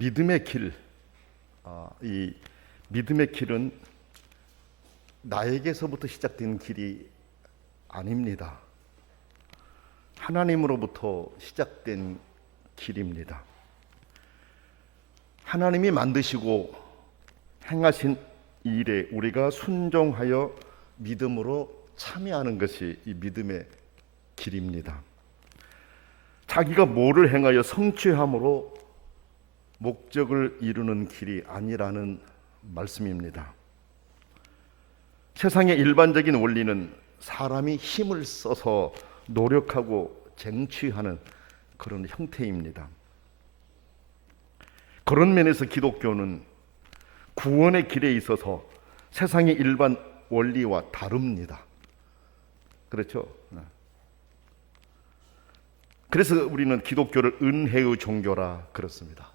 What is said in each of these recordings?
믿음의 길, 이 믿음의 길은 나에게서부터 시작된 길이 아닙니다. 하나님으로부터 시작된 길입니다. 하나님이 만드시고 행하신 일에 우리가 순종하여 믿음으로 참여하는 것이 이 믿음의 길입니다. 자기가 뭐를 행하여 성취함으로 목적을 이루는 길이 아니라는 말씀입니다. 세상의 일반적인 원리는 사람이 힘을 써서 노력하고 쟁취하는 그런 형태입니다. 그런 면에서 기독교는 구원의 길에 있어서 세상의 일반 원리와 다릅니다. 그렇죠? 그래서 우리는 기독교를 은혜의 종교라 그렇습니다.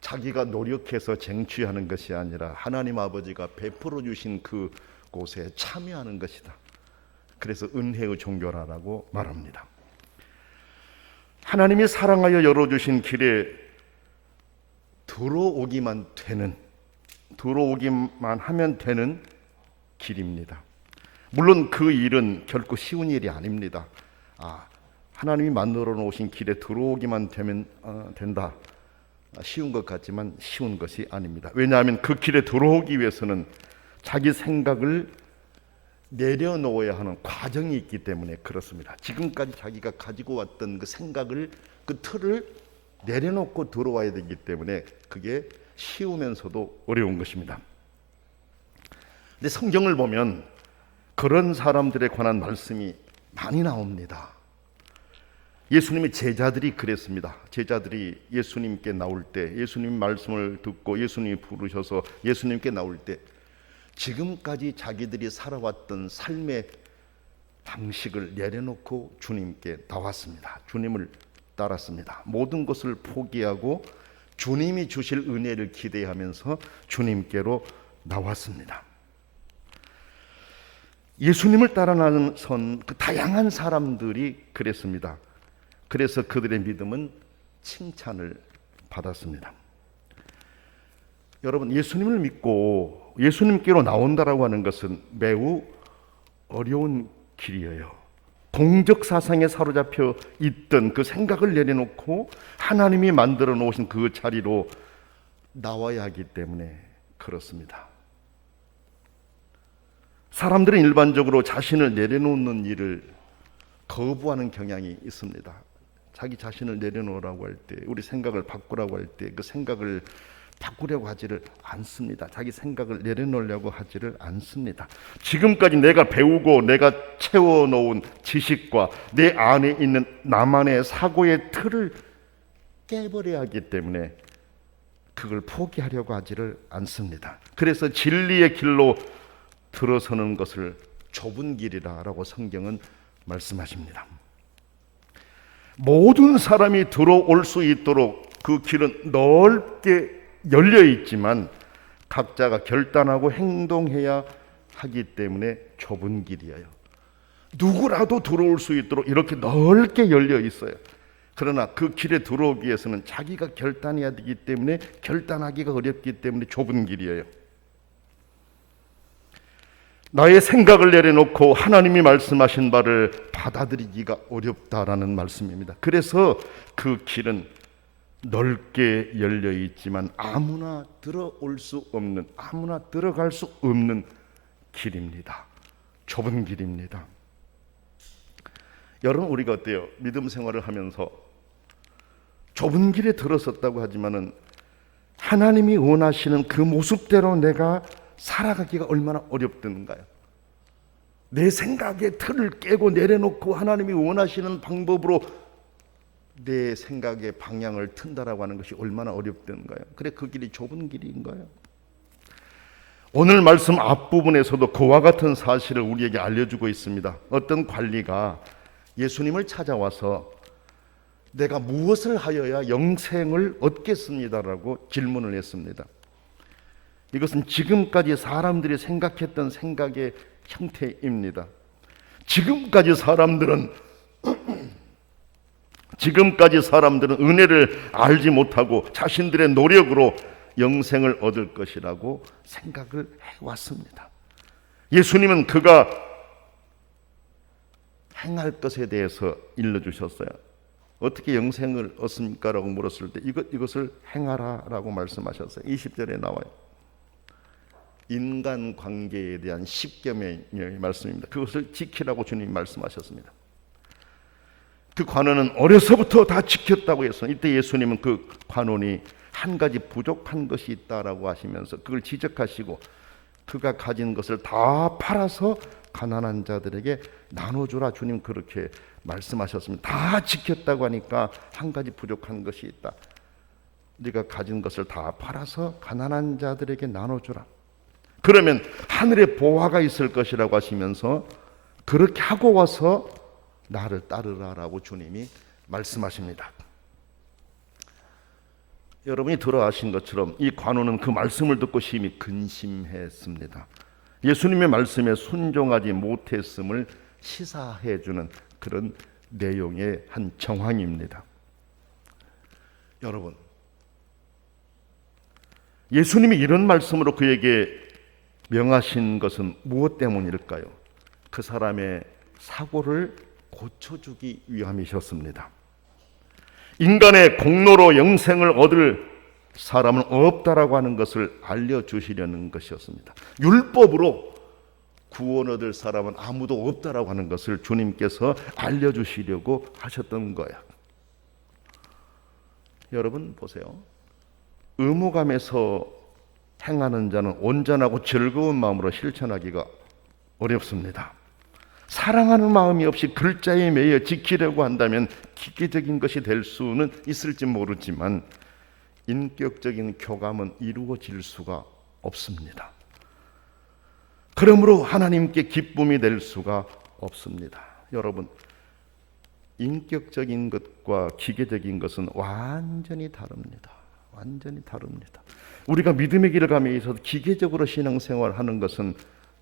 자기가 노력해서 쟁취하는 것이 아니라 하나님 아버지가 베풀어 주신 그 곳에 참여하는 것이다. 그래서 은혜의 종교라고 말합니다. 하나님이 사랑하여 열어주신 길에 들어오기만 하면 되는 길입니다. 물론 그 일은 결코 쉬운 일이 아닙니다. 하나님이 만들어 놓으신 길에 들어오기만 되면 된다. 쉬운 것 같지만 쉬운 것이 아닙니다. 왜냐하면 그 길에 들어오기 위해서는 자기 생각을 내려놓아야 하는 과정이 있기 때문에 그렇습니다. 지금까지 자기가 가지고 왔던 그 생각을, 그 틀을 내려놓고 들어와야 되기 때문에 그게 쉬우면서도 어려운 것입니다. 근데 성경을 보면 그런 사람들에 관한 말씀이 많이 나옵니다. 예수님의 제자들이 그랬습니다. 제자들이 예수님께 나올 때, 예수님 말씀을 듣고 예수님이 부르셔서 예수님께 나올 때 지금까지 자기들이 살아왔던 삶의 방식을 내려놓고 주님께 나왔습니다. 주님을 따랐습니다. 모든 것을 포기하고 주님이 주실 은혜를 기대하면서 주님께로 나왔습니다. 예수님을 따라 나선 그 다양한 사람들이 그랬습니다. 그래서 그들의 믿음은 칭찬을 받았습니다. 여러분, 예수님을 믿고 예수님께로 나온다라고 하는 것은 매우 어려운 길이에요. 동적 사상에 사로잡혀 있던 그 생각을 내려놓고 하나님이 만들어 놓으신 그 자리로 나와야 하기 때문에 그렇습니다. 사람들은 일반적으로 자신을 내려놓는 일을 거부하는 경향이 있습니다. 자기 자신을 내려놓으라고 할 때, 우리 생각을 바꾸라고 할 때 그 생각을 바꾸려고 하지를 않습니다. 자기 생각을 내려놓으려고 하지를 않습니다. 지금까지 내가 배우고 내가 채워놓은 지식과 내 안에 있는 나만의 사고의 틀을 깨버려야 하기 때문에 그걸 포기하려고 하지를 않습니다. 그래서 진리의 길로 들어서는 것을 좁은 길이라고 성경은 말씀하십니다. 모든 사람이 들어올 수 있도록 그 길은 넓게 열려 있지만 각자가 결단하고 행동해야 하기 때문에 좁은 길이에요. 누구라도 들어올 수 있도록 이렇게 넓게 열려 있어요. 그러나 그 길에 들어오기 위해서는 자기가 결단해야 되기 때문에 결단하기가 어렵기 때문에 좁은 길이에요. 나의 생각을 내려놓고 하나님이 말씀하신 바를 받아들이기가 어렵다라는 말씀입니다. 그래서 그 길은 넓게 열려 있지만 아무나 들어올 수 없는, 아무나 들어갈 수 없는 길입니다. 좁은 길입니다. 여러분, 우리가 어때요? 믿음 생활을 하면서 좁은 길에 들어섰다고 하지만은 하나님이 원하시는 그 모습대로 내가 살아가기가 얼마나 어렵던가요? 내 생각의 틀을 깨고 내려놓고 하나님이 원하시는 방법으로 내 생각의 방향을 튼다라고 하는 것이 얼마나 어렵던가요? 그래, 그 길이 좁은 길인가요? 오늘 말씀 앞부분에서도 그와 같은 사실을 우리에게 알려주고 있습니다. 어떤 관리가 예수님을 찾아와서 내가 무엇을 하여야 영생을 얻겠습니다라고 질문을 했습니다. 이것은 지금까지 사람들이 생각했던 생각의 형태입니다. 지금까지 사람들은 지금까지 사람들은 은혜를 알지 못하고 자신들의 노력으로 영생을 얻을 것이라고 생각을 해왔습니다. 예수님은 그가 행할 것에 대해서 일러주셨어요. 어떻게 영생을 얻습니까? 라고 물었을 때 이것을 행하라 라고 말씀하셨어요. 20절에 나와요. 인간관계에 대한 10계명의 말씀입니다. 그것을 지키라고 주님이 말씀하셨습니다. 그 관원은 어려서부터 다 지켰다고 해서 이때 예수님은 그 관원이 한 가지 부족한 것이 있다라고 하시면서 그걸 지적하시고 그가 가진 것을 다 팔아서 가난한 자들에게 나눠주라, 주님 그렇게 말씀하셨습니다. 다 지켰다고 하니까 한 가지 부족한 것이 있다. 네가 가진 것을 다 팔아서 가난한 자들에게 나눠주라. 그러면 하늘에 보화가 있을 것이라고 하시면서 그렇게 하고 와서 나를 따르라라고 주님이 말씀하십니다. 여러분이 들어 아신 것처럼 이 관원은 그 말씀을 듣고 심히 근심했습니다. 예수님의 말씀에 순종하지 못했음을 시사해 주는 그런 내용의 한 정황입니다. 여러분, 예수님이 이런 말씀으로 그에게 명하신 것은 무엇 때문일까요? 그 사람의 사고를 고쳐주기 위함이셨습니다. 인간의 공로로 영생을 얻을 사람은 없다라고 하는 것을 알려주시려는 것이었습니다. 율법으로 구원 얻을 사람은 아무도 없다라고 하는 것을 주님께서 알려주시려고 하셨던 거야. 여러분 보세요. 의무감에서 행하는 자는 온전하고 즐거운 마음으로 실천하기가 어렵습니다. 사랑하는 마음이 없이 글자에 매여 지키려고 한다면 기계적인 것이 될 수는 있을지 모르지만 인격적인 교감은 이루어질 수가 없습니다. 그러므로 하나님께 기쁨이 될 수가 없습니다. 여러분, 인격적인 것과 기계적인 것은 완전히 다릅니다. 완전히 다릅니다. 우리가 믿음의 길을 가며 있어서 기계적으로 신앙생활하는 것은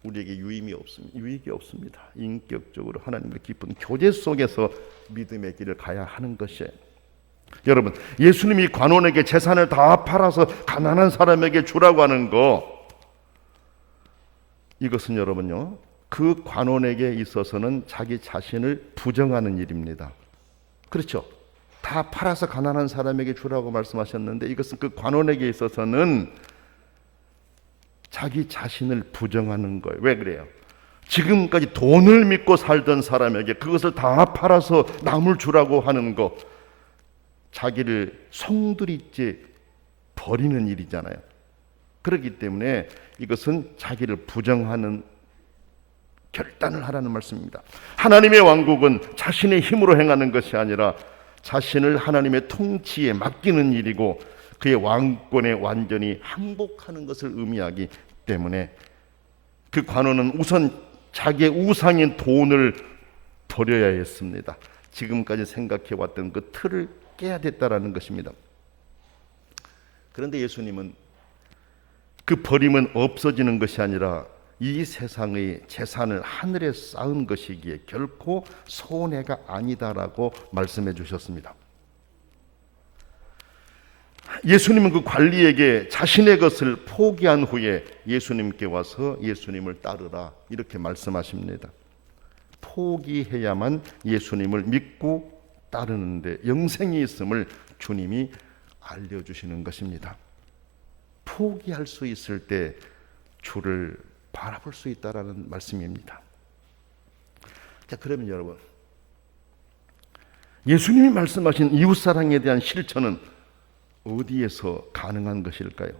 우리에게 유익이 없습니다. 인격적으로 하나님과 깊은 교제 속에서 믿음의 길을 가야 하는 것이에요. 여러분, 예수님이 관원에게 재산을 다 팔아서 가난한 사람에게 주라고 하는 거, 이것은 여러분요, 그 관원에게 있어서는 자기 자신을 부정하는 일입니다. 그렇죠? 다 팔아서 가난한 사람에게 주라고 말씀하셨는데 이것은 그 관원에게 있어서는 자기 자신을 부정하는 거예요. 왜 그래요? 지금까지 돈을 믿고 살던 사람에게 그것을 다 팔아서 남을 주라고 하는 거, 자기를 송두리째 버리는 일이잖아요. 그렇기 때문에 이것은 자기를 부정하는 결단을 하라는 말씀입니다. 하나님의 왕국은 자신의 힘으로 행하는 것이 아니라 자신을 하나님의 통치에 맡기는 일이고 그의 왕권에 완전히 항복하는 것을 의미하기 때문에 그 관원은 우선 자기의 우상인 돈을 버려야 했습니다. 지금까지 생각해왔던 그 틀을 깨야 됐다라는 것입니다. 그런데 예수님은 그 버림은 없어지는 것이 아니라 이 세상의 재산을 하늘에 쌓은 것이기에 결코 손해가 아니다라고 말씀해 주셨습니다. 예수님은 그 관리에게 자신의 것을 포기한 후에 예수님께 와서 예수님을 따르라 이렇게 말씀하십니다. 포기해야만 예수님을 믿고 따르는데 영생이 있음을 주님이 알려주시는 것입니다. 포기할 수 있을 때 주를 바라볼 수 있다라는 말씀입니다. 자, 그러면 여러분, 예수님이 말씀하신 이웃사랑에 대한 실천은 어디에서 가능한 것일까요?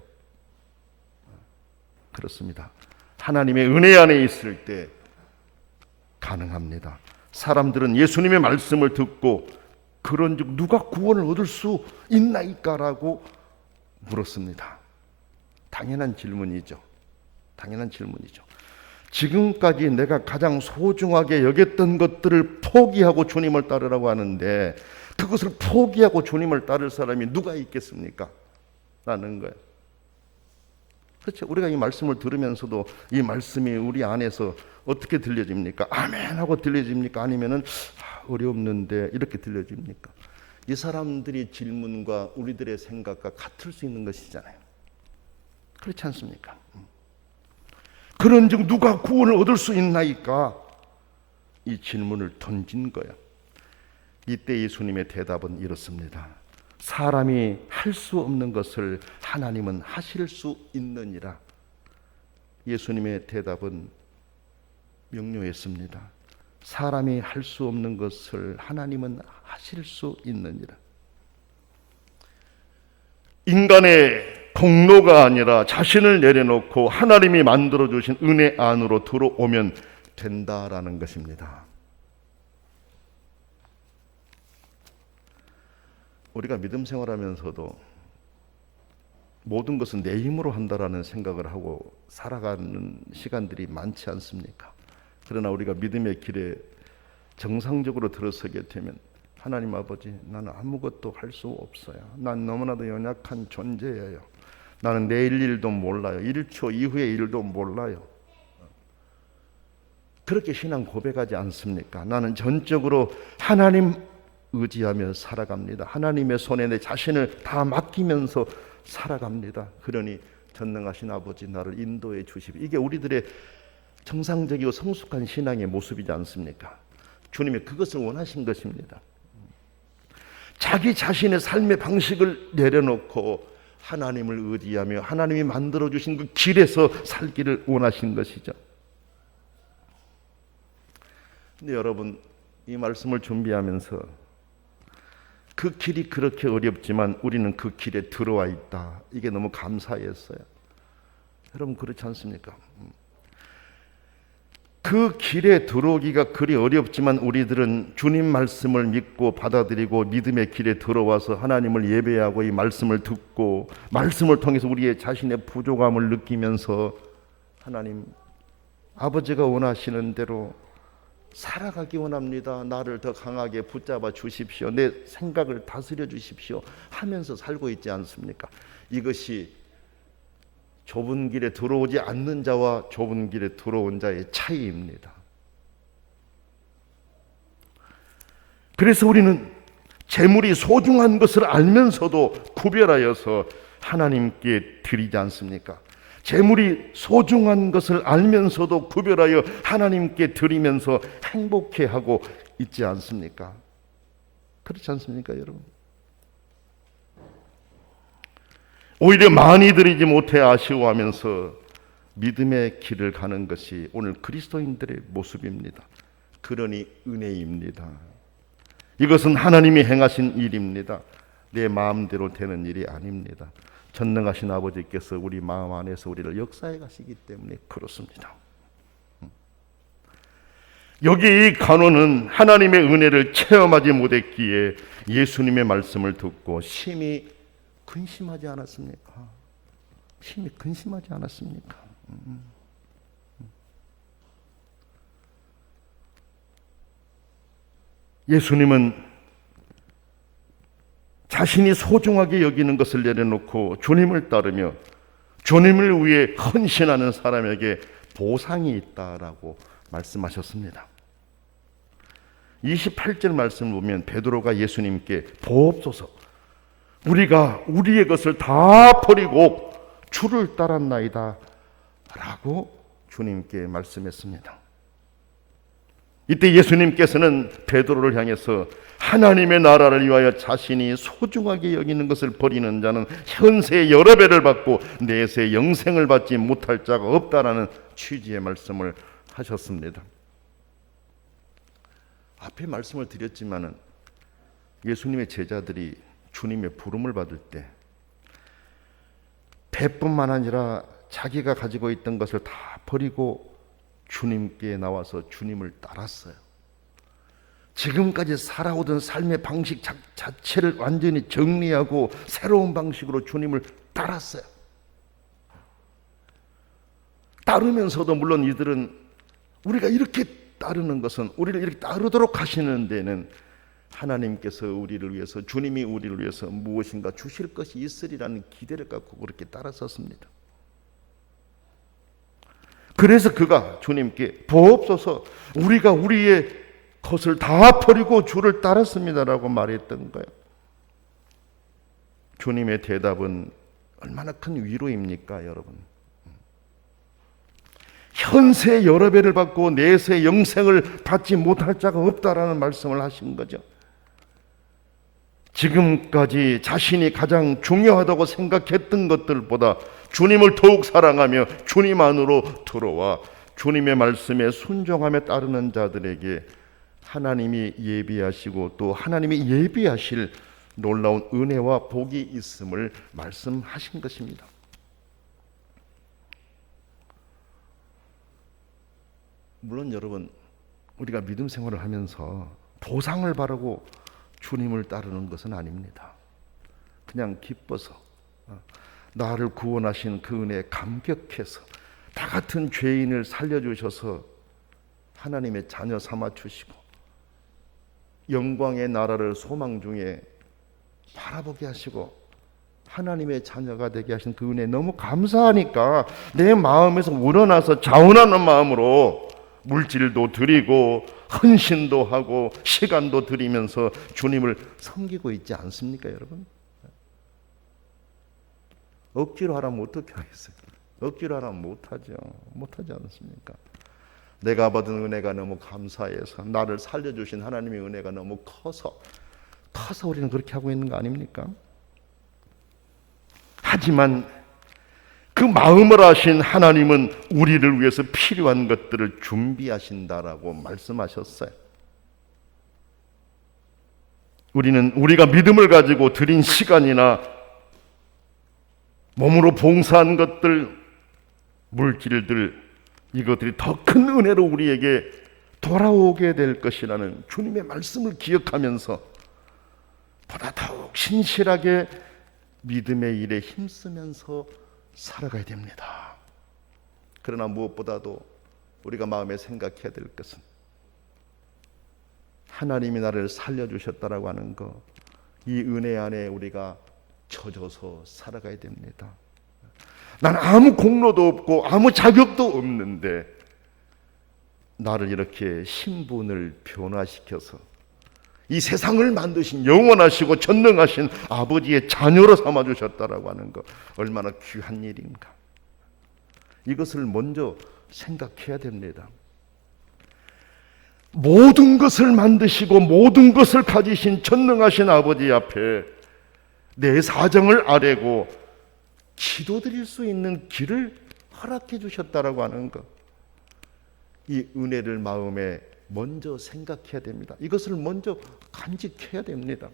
그렇습니다. 하나님의 은혜 안에 있을 때 가능합니다. 사람들은 예수님의 말씀을 듣고 그런즉 누가 구원을 얻을 수 있나이까라고 물었습니다. 당연한 질문이죠. 당연한 질문이죠. 지금까지 내가 가장 소중하게 여겼던 것들을 포기하고 주님을 따르라고 하는데 그것을 포기하고 주님을 따를 사람이 누가 있겠습니까? 라는 거예요. 그렇죠. 우리가 이 말씀을 들으면서도 이 말씀이 우리 안에서 어떻게 들려집니까? 아멘 하고 들려집니까? 아니면은 어렵는데 이렇게 들려집니까? 이 사람들의 질문과 우리들의 생각과 같을 수 있는 것이잖아요. 그렇지 않습니까? 그런즉 누가 구원을 얻을 수 있나이까? 이 질문을 던진 거야. 이때 예수님의 대답은 이렇습니다. 사람이 할 수 없는 것을 하나님은 하실 수 있느니라. 예수님의 대답은 명료했습니다. 사람이 할 수 없는 것을 하나님은 하실 수 있느니라. 인간의 공로가 아니라 자신을 내려놓고 하나님이 만들어주신 은혜 안으로 들어오면 된다라는 것입니다. 우리가 믿음 생활하면서도 모든 것은 내 힘으로 한다라는 생각을 하고 살아가는 시간들이 많지 않습니까? 그러나 우리가 믿음의 길에 정상적으로 들어서게 되면 하나님 아버지, 나는 아무것도 할 수 없어요. 난 너무나도 연약한 존재예요. 나는 내일 일도 몰라요. 1초 이후의 일도 몰라요. 그렇게 신앙 고백하지 않습니까? 나는 전적으로 하나님 의지하며 살아갑니다. 하나님의 손에 내 자신을 다 맡기면서 살아갑니다. 그러니 전능하신 아버지, 나를 인도해 주십시오. 이게 우리들의 정상적이고 성숙한 신앙의 모습이지 않습니까? 주님이 그것을 원하신 것입니다. 자기 자신의 삶의 방식을 내려놓고 하나님을 의지하며 하나님이 만들어주신 그 길에서 살기를 원하신 것이죠. 근데 여러분, 이 말씀을 준비하면서 그 길이 그렇게 어렵지만 우리는 그 길에 들어와 있다. 이게 너무 감사했어요. 여러분, 그렇지 않습니까? 그 길에 들어오기가 그리 어렵지만 우리들은 주님 말씀을 믿고 받아들이고 믿음의 길에 들어와서 하나님을 예배하고 이 말씀을 듣고 말씀을 통해서 우리의 자신의 부족함을 느끼면서 하나님 아버지가 원하시는 대로 살아가기 원합니다. 나를 더 강하게 붙잡아 주십시오. 내 생각을 다스려 주십시오 하면서 살고 있지 않습니까? 이것이 좁은 길에 들어오지 않는 자와 좁은 길에 들어온 자의 차이입니다. 그래서 우리는 재물이 소중한 것을 알면서도 구별하여서 하나님께 드리지 않습니까? 재물이 소중한 것을 알면서도 구별하여 하나님께 드리면서 행복해하고 있지 않습니까? 그렇지 않습니까, 여러분? 오히려 많이 드리지 못해 아쉬워하면서 믿음의 길을 가는 것이 오늘 그리스도인들의 모습입니다. 그러니 은혜입니다. 이것은 하나님이 행하신 일입니다. 내 마음대로 되는 일이 아닙니다. 전능하신 아버지께서 우리 마음 안에서 우리를 역사해 가시기 때문에 그렇습니다. 여기 이 간호는 하나님의 은혜를 체험하지 못했기에 예수님의 말씀을 듣고 심히 근심하지 않았습니까? 심히 근심하지 않았습니까? 예수님은 자신이 소중하게 여기는 것을 내려놓고 주님을 따르며 주님을 위해 헌신하는 사람에게 보상이 있다라고 말씀하셨습니다. 28절 말씀을 보면 베드로가 예수님께 보옵소서, 우리가 우리의 것을 다 버리고 주를 따랐나이다 라고 주님께 말씀했습니다. 이때 예수님께서는 베드로를 향해서 하나님의 나라를 위하여 자신이 소중하게 여기는 것을 버리는 자는 현세의 여러 배를 받고 내세의 영생을 받지 못할 자가 없다라는 취지의 말씀을 하셨습니다. 앞에 말씀을 드렸지만은 예수님의 제자들이 주님의 부름을 받을 때 배뿐만 아니라 자기가 가지고 있던 것을 다 버리고 주님께 나와서 주님을 따랐어요. 지금까지 살아오던 삶의 방식 자체를 완전히 정리하고 새로운 방식으로 주님을 따랐어요. 따르면서도 물론 이들은 우리가 이렇게 따르는 것은 우리를 이렇게 따르도록 하시는 데는 하나님께서 우리를 위해서, 주님이 우리를 위해서 무엇인가 주실 것이 있으리라는 기대를 갖고 그렇게 따랐었습니다. 그래서 그가 주님께 보옵소서, 우리가 우리의 것을 다 버리고 주를 따랐습니다라고 말했던 거예요. 주님의 대답은 얼마나 큰 위로입니까, 여러분? 현세 여러 배를 받고 내세 영생을 받지 못할 자가 없다라는 말씀을 하신 거죠. 지금까지 자신이 가장 중요하다고 생각했던 것들보다 주님을 더욱 사랑하며 주님 안으로 들어와 주님의 말씀에 순종하며 따르는 자들에게 하나님이 예비하시고 또 하나님이 예비하실 놀라운 은혜와 복이 있음을 말씀하신 것입니다. 물론 여러분, 우리가 믿음 생활을 하면서 보상을 바라고 주님을 따르는 것은 아닙니다. 그냥 기뻐서 나를 구원하신 그 은혜에 감격해서 다 같은 죄인을 살려주셔서 하나님의 자녀 삼아주시고 영광의 나라를 소망 중에 바라보게 하시고 하나님의 자녀가 되게 하신 그 은혜에 너무 감사하니까 내 마음에서 우러나서 자원하는 마음으로 물질도 드리고 헌신도 하고 시간도 드리면서 주님을 섬기고 있지 않습니까, 여러분? 억지로 하라면 어떻게 하겠어요? 억지로 하라면 못하죠. 못하지 않습니까? 내가 받은 은혜가 너무 감사해서 나를 살려주신 하나님의 은혜가 너무 커서 우리는 그렇게 하고 있는 거 아닙니까? 하지만 그 마음을 아신 하나님은 우리를 위해서 필요한 것들을 준비하신다라고 말씀하셨어요. 우리는 우리가 믿음을 가지고 드린 시간이나 몸으로 봉사한 것들, 물질들, 이것들이 더 큰 은혜로 우리에게 돌아오게 될 것이라는 주님의 말씀을 기억하면서 보다 더욱 신실하게 믿음의 일에 힘쓰면서 살아가야 됩니다. 그러나 무엇보다도 우리가 마음에 생각해야 될 것은 하나님이 나를 살려주셨다라고 하는 것, 이 은혜 안에 우리가 젖어서 살아가야 됩니다. 난 아무 공로도 없고 아무 자격도 없는데 나를 이렇게 신분을 변화시켜서 이 세상을 만드신 영원하시고 전능하신 아버지의 자녀로 삼아주셨다라고 하는 것, 얼마나 귀한 일인가. 이것을 먼저 생각해야 됩니다. 모든 것을 만드시고 모든 것을 가지신 전능하신 아버지 앞에 내 사정을 아뢰고 기도드릴 수 있는 길을 허락해 주셨다라고 하는 것, 이 은혜를 마음에 먼저 생각해야 됩니다. 이것을 먼저 간직해야 됩니다.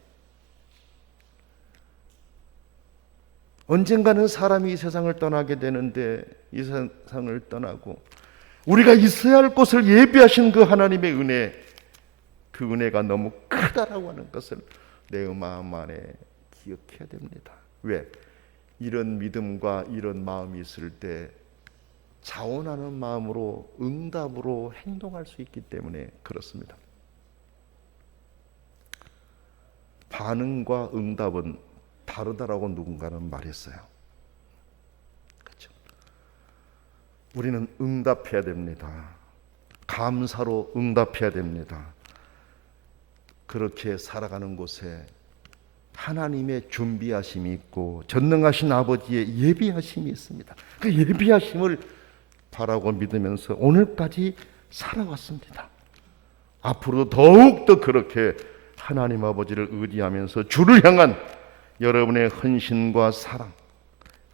언젠가는 사람이 이 세상을 떠나게 되는데 이 세상을 떠나고 우리가 있어야 할 곳을 예비하신 그 하나님의 은혜, 그 은혜가 너무 크다라고 하는 것을 내 마음 안에 기억해야 됩니다. 왜? 이런 믿음과 이런 마음이 있을 때 자원하는 마음으로 응답으로 행동할 수 있기 때문에 그렇습니다. 반응과 응답은 다르다라고 누군가는 말했어요. 그렇죠? 우리는 응답해야 됩니다. 감사로 응답해야 됩니다. 그렇게 살아가는 곳에 하나님의 준비하심이 있고 전능하신 아버지의 예비하심이 있습니다. 그 예비하심을 바라고 믿으면서 오늘까지 살아왔습니다. 앞으로도 더욱더 그렇게 하나님 아버지를 의지하면서 주를 향한 여러분의 헌신과 사랑,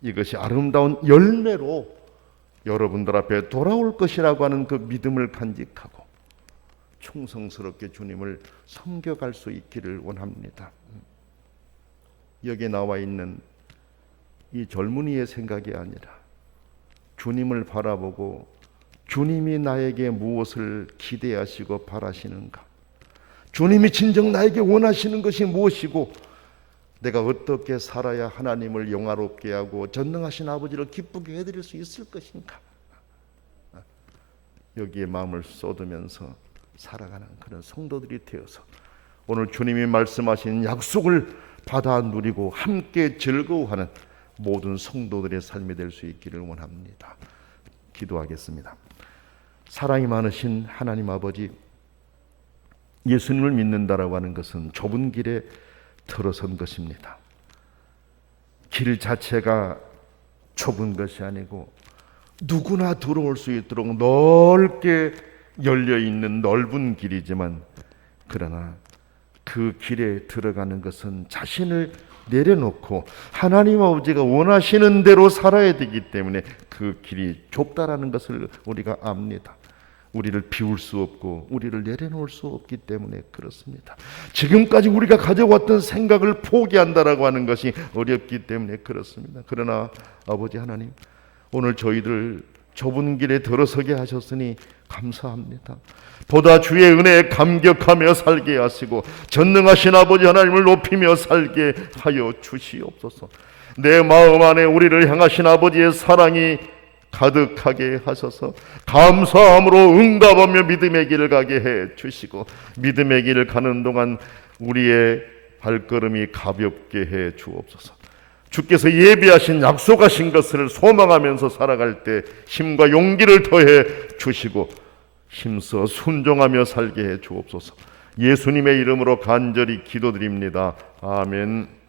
이것이 아름다운 열매로 여러분들 앞에 돌아올 것이라고 하는 그 믿음을 간직하고 충성스럽게 주님을 섬겨갈 수 있기를 원합니다. 여기에 나와 있는 이 젊은이의 생각이 아니라 주님을 바라보고 주님이 나에게 무엇을 기대하시고 바라시는가, 주님이 진정 나에게 원하시는 것이 무엇이고 내가 어떻게 살아야 하나님을 영화롭게 하고 전능하신 아버지를 기쁘게 해드릴 수 있을 것인가, 여기에 마음을 쏟으면서 살아가는 그런 성도들이 되어서 오늘 주님이 말씀하신 약속을 받아 누리고 함께 즐거워하는 모든 성도들의 삶이 될 수 있기를 원합니다. 기도하겠습니다. 사랑이 많으신 하나님 아버지, 예수님을 믿는다라고 하는 것은 좁은 길에 들어선 것입니다. 길 자체가 좁은 것이 아니고 누구나 들어올 수 있도록 넓게 열려 있는 넓은 길이지만, 그러나 그 길에 들어가는 것은 자신을 내려놓고 하나님 아버지가 원하시는 대로 살아야 되기 때문에 그 길이 좁다라는 것을 우리가 압니다. 우리를 비울 수 없고 우리를 내려놓을 수 없기 때문에 그렇습니다. 지금까지 우리가 가져왔던 생각을 포기한다라고 하는 것이 어렵기 때문에 그렇습니다. 그러나 아버지 하나님, 오늘 저희들 좁은 길에 들어서게 하셨으니 감사합니다. 보다 주의 은혜에 감격하며 살게 하시고 전능하신 아버지 하나님을 높이며 살게 하여 주시옵소서. 내 마음 안에 우리를 향하신 아버지의 사랑이 가득하게 하셔서 감사함으로 응답하며 믿음의 길을 가게 해 주시고, 믿음의 길을 가는 동안 우리의 발걸음이 가볍게 해 주옵소서. 주께서 예비하신 약속하신 것을 소망하면서 살아갈 때 힘과 용기를 더해 주시고 힘써 순종하며 살게 해 주옵소서. 예수님의 이름으로 간절히 기도드립니다. 아멘.